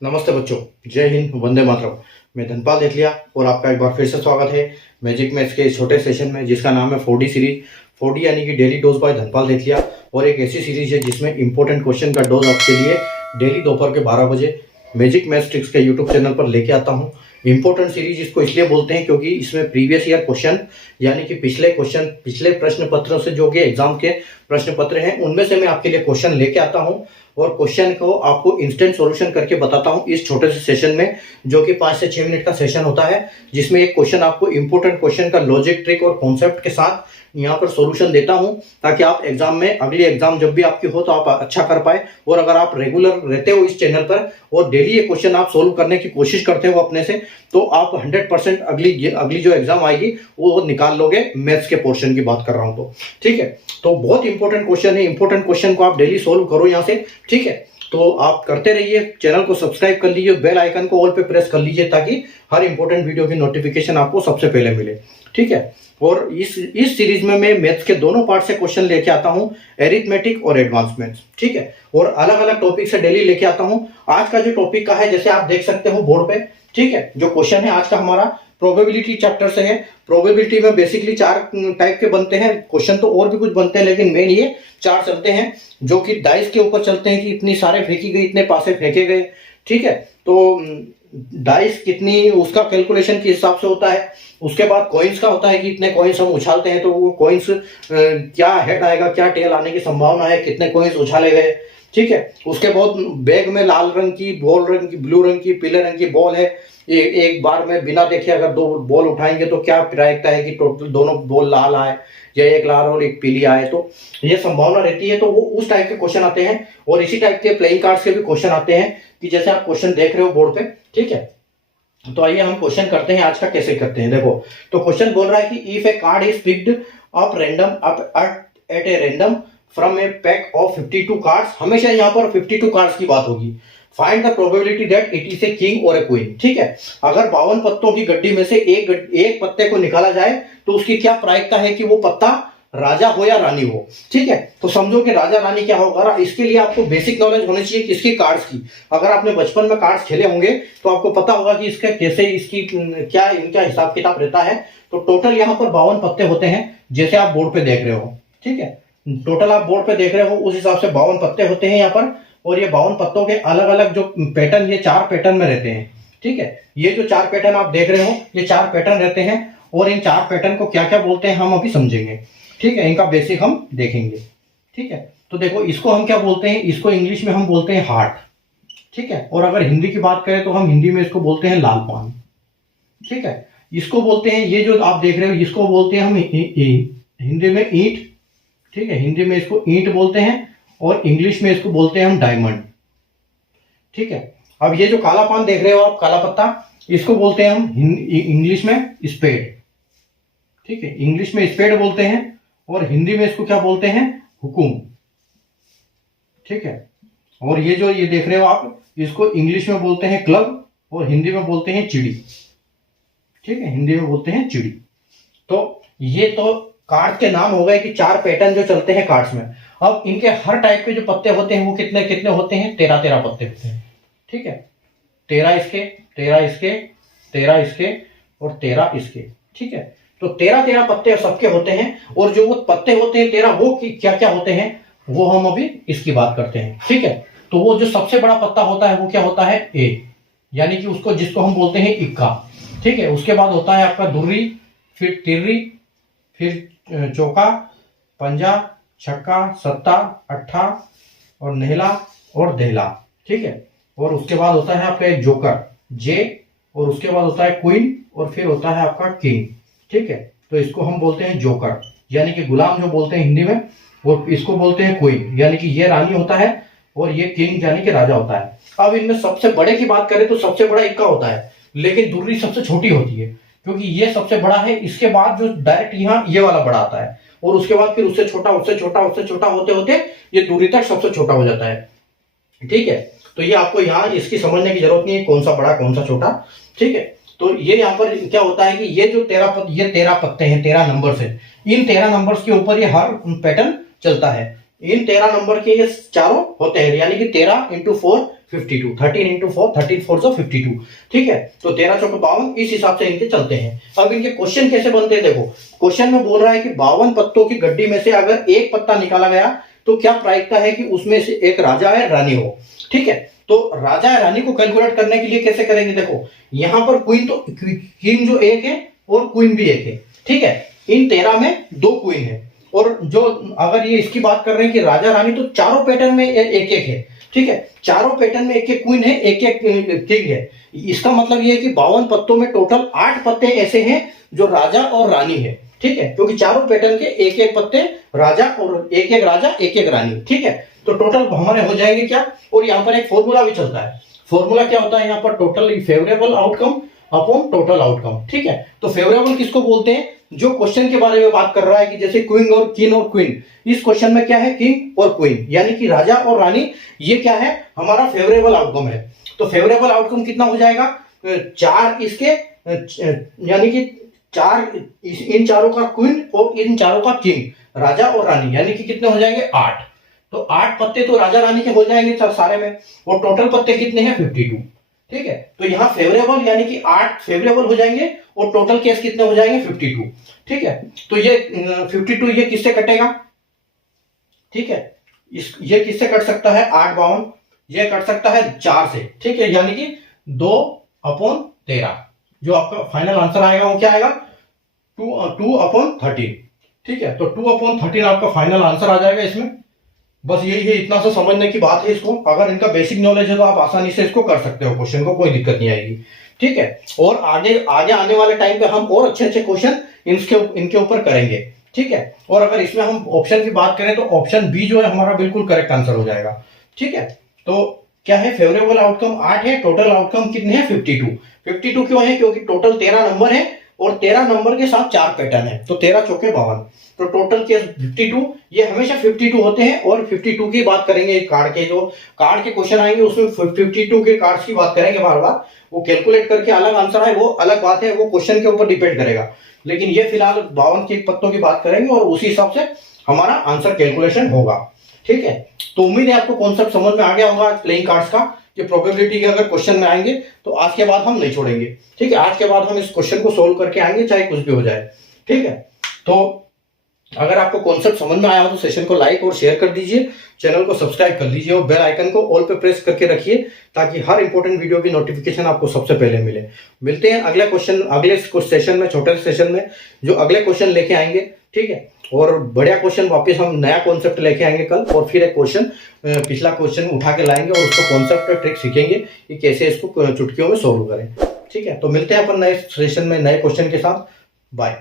नमस्ते बच्चों, जय हिंद, वंदे मातरम। मैं धनपाल देथलिया और आपका एक बार फिर से स्वागत है मैजिक मैथ्स के इस छोटे सेशन में जिसका नाम है 4D सीरीज। 4D यानी कि डेली डोज बाय धनपाल देथलिया, और एक ऐसी सीरीज है जिसमें इंपॉर्टेंट क्वेश्चन का डोज आपके लिए डेली दोपहर के 12 बजे मैजिक मैथ्स ट्रिक्स के यूट्यूब चैनल पर लेके आता हूँ। इंपॉर्टेंट सीरीज इसको इसलिए बोलते हैं क्योंकि इसमें प्रीवियस ईयर क्वेश्चन यानी कि पिछले प्रश्न पत्रों से जो कि एग्जाम के प्रश्न पत्र हैं उनमें से मैं आपके लिए क्वेश्चन लेके आता हूँ और क्वेश्चन को आपको इंस्टेंट सॉल्यूशन करके बताता हूं इस छोटे से सेशन में, जो कि 5 से 6 मिनट का सेशन होता है, जिसमें एक क्वेश्चन आपको इंपॉर्टेंट क्वेश्चन का लॉजिक, ट्रिक और कॉन्सेप्ट के साथ यहाँ पर सॉल्यूशन देता हूं ताकि आप एग्जाम में, अगली एग्जाम जब भी आपकी हो तो आप अच्छा कर पाए। और अगर आप रेगुलर रहते हो इस चैनल पर और डेली ये क्वेश्चन आप सोल्व करने की कोशिश करते हो अपने से, तो आप 100% अगली जो एग्जाम आएगी वो निकाल लोगे। मैथ्स के पोर्शन की बात कर रहा हूं तो ठीक है। तो बहुत इंपॉर्टेंट क्वेश्चन है, इंपॉर्टेंट क्वेश्चन को आप डेली सोल्व करो यहाँ से, ठीक है। तो आप करते रहिए, चैनल को सब्सक्राइब कर लीजिए, बेल आइकन को ऑल पे प्रेस कर लीजिए ताकि हर इंपॉर्टेंट वीडियो की नोटिफिकेशन आपको सबसे पहले मिले, ठीक है। और इस सीरीज में मैं मैथ्स के दोनों पार्ट से क्वेश्चन लेके आता हूं, एरिथमेटिक और एडवांस मैथ्स, ठीक है। और अलग अलग टॉपिक से डेली लेके आता हूं। आज का जो टॉपिक का है, जैसे आप देख सकते हो बोर्ड पे, ठीक है, जो क्वेश्चन है आज का हमारा प्रोबेबिलिटी चैप्टर से है। प्रोबेबिलिटी में बेसिकली 4 टाइप के बनते हैं क्वेश्चन, तो और भी कुछ बनते हैं लेकिन मेन ये 4 चलते हैं, जो कि डाइस के ऊपर चलते हैं कि इतनी सारे फेंकी गई, इतने पासे फेंके गए, ठीक है। तो डाइस कितनी, उसका कैलकुलेशन किस हिसाब से होता है। उसके बाद कॉइन्स का होता है कि इतने कॉइन्स हम उछालते हैं तो वो कॉइन्स क्या हेड आएगा, क्या टेल आने की संभावना है, कितने कॉइन्स उछाले गए, ठीक है। उसके बाद बैग में लाल रंग की बॉल, रंग की ब्लू रंग की, पीले रंग की बॉल है, एक बार में बिना देखे अगर 2 बॉल उठाएंगे तो क्या प्रायिकता है कि टोटल दोनों बॉल लाल आए या एक लाल और एक पीली आए, तो ये संभावना रहती है। तो वो उस टाइप के क्वेश्चन आते हैं। और इसी टाइप के प्लेइंग कार्ड्स के भी क्वेश्चन आते हैं कि जैसे आप क्वेश्चन देख रहे हो बोर्ड पे, ठीक है। तो आइए हम क्वेश्चन करते हैं आज का, कैसे करते हैं देखो। तो क्वेश्चन बोल रहा है कि if A card is picked up at a random from A pack of 52 cards, हमेशा यहाँ पर 52 कार्ड्स की बात होगी। Find the probability that it is a king और ए क्वीन, ठीक है। अगर 52 पत्तों की गड्डी में से एक पत्ते को निकाला जाए तो उसकी क्या प्रायिकता है कि वो पत्ता राजा हो या रानी हो, ठीक है। तो समझो कि राजा रानी क्या होगा। इसके लिए आपको बेसिक नॉलेज होनी चाहिए किसकी, कार्ड्स की। अगर आपने बचपन में कार्ड्स खेले होंगे तो आपको पता होगा कि इसका कैसे, इसकी क्या इनका हिसाब किताब रहता है। तो टोटल यहाँ पर 52 पत्ते होते हैं, जैसे आप बोर्ड पे देख रहे हो, ठीक है। टोटल आप बोर्ड पे देख रहे हो उस हिसाब से 52 पत्ते होते हैं यहाँ पर। और ये 52 पत्तों के अलग अलग जो पैटर्न, ये 4 पैटर्न में रहते हैं, ठीक है। ये जो 4 पैटर्न आप देख रहे हो, ये 4 पैटर्न रहते हैं। और इन 4 पैटर्न को क्या क्या बोलते हैं हम अभी समझेंगे, ठीक है। इनका बेसिक हम देखेंगे, ठीक है। तो देखो, इसको हम क्या बोलते हैं, इसको इंग्लिश में हम बोलते हैं हार्ट, ठीक है। और अगर हिंदी की बात करें तो हम हिंदी में इसको बोलते हैं लाल पान, ठीक है। इसको बोलते हैं, ये जो आप देख रहे हो इसको बोलते हैं हम हिंदी में ईंट, ठीक है। हिंदी में इसको ईंट बोलते हैं और इंग्लिश में इसको बोलते हैं हम डायमंड, ठीक है। अब ये जो काला पान देख रहे हो आप, काला पत्ता, इसको बोलते हैं हम इंग्लिश में स्पेड, ठीक है। इंग्लिश में स्पेड बोलते हैं और हिंदी में इसको क्या बोलते हैं, हुकुम, ठीक है। और ये जो ये देख रहे हो आप, इसको इंग्लिश में बोलते हैं क्लब और हिंदी में बोलते हैं चिड़ी, ठीक है। हिंदी में बोलते हैं चिड़ी। तो ये तो कार्ड के नाम हो गए कि 4 पैटर्न जो चलते हैं कार्ड्स में। अब इनके हर टाइप के जो पत्ते होते हैं वो कितने कितने होते हैं, 13 पत्ते होते हैं, ठीक है। 13 इसके, 13 इसके, 13 इसके और 13 इसके, ठीक है। तो 13 पत्ते सबके होते हैं। और जो वो पत्ते होते हैं 13, वो क्या क्या होते हैं वो हम अभी इसकी बात करते हैं, ठीक है। तो वो जो सबसे बड़ा पत्ता होता है वो क्या होता है, ए, यानी कि उसको, जिसको हम बोलते हैं इक्का, ठीक है। उसके बाद होता है आपका दुर्री, फिर तिर्री, फिर चौका, पंजा, छक्का, सत्ता, अट्ठा और नेहला और देहला, ठीक है। और उसके बाद होता है आपका एक जोकर, जे, और उसके बाद होता है क्वीन और फिर होता है आपका किंग, ठीक है। तो इसको हम बोलते हैं जोकर, यानी कि गुलाम जो बोलते हैं हिंदी में, वो इसको बोलते हैं क्वीन, यानी कि ये रानी होता है और ये किंग यानी कि राजा होता है। अब इनमें सबसे बड़े की बात करें तो सबसे बड़ा इक्का होता है, लेकिन दुर्री सबसे छोटी होती है क्योंकि ये सबसे बड़ा है। इसके बाद जो डायरेक्ट यहाँ ये वाला बड़ा आता है और उसके बाद फिर उससे छोटा, उससे छोटा, उससे छोटा होते होते ये दूरी तक सबसे छोटा हो जाता है, ठीक है। तो ये आपको यहाँ इसकी समझने की जरूरत नहीं है कौन सा बड़ा कौन सा छोटा, ठीक है। तो ये यहाँ पर क्या होता है कि ये जो 13 पत्ते हैं 13 नंबर से, इन 13 नंबर्स के ऊपर ये हर पैटर्न चलता है। इन 13 नंबर के ये चारों होते हैं, यानी कि 13 इंटू 4 52, 13 इंटू 4 13 4 जो 52। ठीक है, तो 13 चौके 52, इस हिसाब से इनके चलते हैं। अब इनके क्वेश्चन कैसे बनते हैं देखो, क्वेश्चन में बोल रहा है कि 52 पत्तों की गड्डी में से अगर एक पत्ता निकाला गया तो क्या प्रायिकता है कि उसमें से एक राजा है रानी हो। ठीक है, तो राजा या रानी को कैलकुलेट करने के लिए कैसे करेंगे, देखो यहां पर क्वीन, तो किंग जो एक है और क्वीन भी एक है। ठीक है, इन 13 में 2 क्वीन है, और जो अगर ये इसकी बात कर रहे हैं कि राजा रानी, तो चारों पैटर्न में एक एक है। ठीक है, चारों पैटर्न में एक एक क्वीन है, एक एक किंग है। इसका मतलब ये है कि 52 पत्तों में टोटल 8 पत्ते ऐसे हैं जो राजा और रानी है। ठीक है, क्योंकि चारों पैटर्न के एक एक पत्ते राजा और एक एक राजा एक एक रानी। ठीक है, तो टोटल हमारे हो जाएंगे क्या, और यहाँ पर एक फॉर्मूला भी चलता है। फॉर्मूला क्या होता है यहाँ पर, total favourable outcome upon total outcome. ठीक है, तो फेवरेबल किसको बोलते हैं, जो क्वेश्चन के बारे में बात कर रहा है कि जैसे क्वीन और किंग और क्वीन, इस क्वेश्चन में क्या है किंग और क्वीन, यानी कि राजा और रानी, ये क्या है हमारा फेवरेबल आउटकम है। तो फेवरेबल आउटकम कितना हो जाएगा, 4 इसके, यानी कि 4 इन चारों का क्वीन और इन चारों का किंग, राजा और रानी, यानी कि कितने हो जाएंगे 8। तो 8 पत्ते तो राजा रानी के हो जाएंगे सारे में, और टोटल पत्ते कितने हैं 52। ठीक है, तो यहाँ फेवरेबल यानी कि 8 फेवरेबल हो जाएंगे और टोटल केस कितने हो जाएंगे 52। ठीक है, तो ये 52 ये किससे कटेगा, ठीक है, ये किससे कट सकता है 8 52, ये कट सकता है 4 से। ठीक है, यानी कि 2/13, जो आपका फाइनल आंसर आएगा वो क्या आएगा 2/13। ठीक है, तो 2/13 आपका फाइनल आंसर आ जाएगा इसमें। बस यही है, इतना सा समझने की बात है इसको। अगर इनका बेसिक नॉलेज है तो आप आसानी से इसको कर सकते हो, क्वेश्चन को कोई दिक्कत नहीं आएगी। ठीक है, और आगे आगे आने वाले टाइम पे हम और अच्छे अच्छे क्वेश्चन इनके ऊपर करेंगे। ठीक है, और अगर इसमें हम ऑप्शन की बात करें तो ऑप्शन बी जो है हमारा बिल्कुल करेक्ट आंसर हो जाएगा। ठीक है, तो क्या है फेवरेबल आउटकम 8 है, टोटल आउटकम कितने हैं 52। 52 क्यों है, क्योंकि टोटल 13 नंबर है और 13 नंबर के साथ 4 पैटर्न है, तो 13 चौके 52, तो टोटल केस 52। ये हमेशा 52 होते हैं, और 52 की बात करेंगे कार्ड के, जो कार्ड के क्वेश्चन आएंगे उसमें 52 के कार्ड्स की बात करेंगे बार बार। वो कैलकुलेट करके अलग आंसर आए वो अलग बात है, वो क्वेश्चन के ऊपर डिपेंड करेगा। लेकिन ये फिलहाल 52 के पत्तों की बात करेंगे और उसी हिसाब से हमारा आंसर कैलकुलेशन होगा। ठीक है, तो उम्मीद है आपको कॉन्सेप्ट समझ में आ गया होगा प्लेइंग कार्ड्स का, कि प्रोबेबिलिटी के अगर क्वेश्चन में आएंगे तो आज के बाद हम नहीं छोड़ेंगे। ठीक है, आज के बाद हम इस क्वेश्चन को सोल्व करके आएंगे चाहे कुछ भी हो जाए। ठीक है, तो अगर आपको कॉन्सेप्ट समझ में आया हो तो सेशन को लाइक और शेयर कर दीजिए, चैनल को सब्सक्राइब कर लीजिए और बेल आइकन को ऑल पे प्रेस करके रखिए, ताकि हर इंपॉर्टेंट वीडियो की नोटिफिकेशन आपको सबसे पहले मिले। मिलते हैं अगले क्वेश्चन, अगले सेशन में, छोटे सेशन में जो अगले क्वेश्चन लेके आएंगे। ठीक है, और बढ़िया क्वेश्चन वापस हम नया कॉन्सेप्ट लेके आएंगे कल, और फिर एक क्वेश्चन पिछला क्वेश्चन उठा के लाएंगे और उसको कॉन्सेप्ट ट्रिक सीखेंगे कि कैसे इसको चुटकियों में सोल्व करें। ठीक है, तो मिलते हैं अपन नए सेशन में नए क्वेश्चन के साथ। बाय।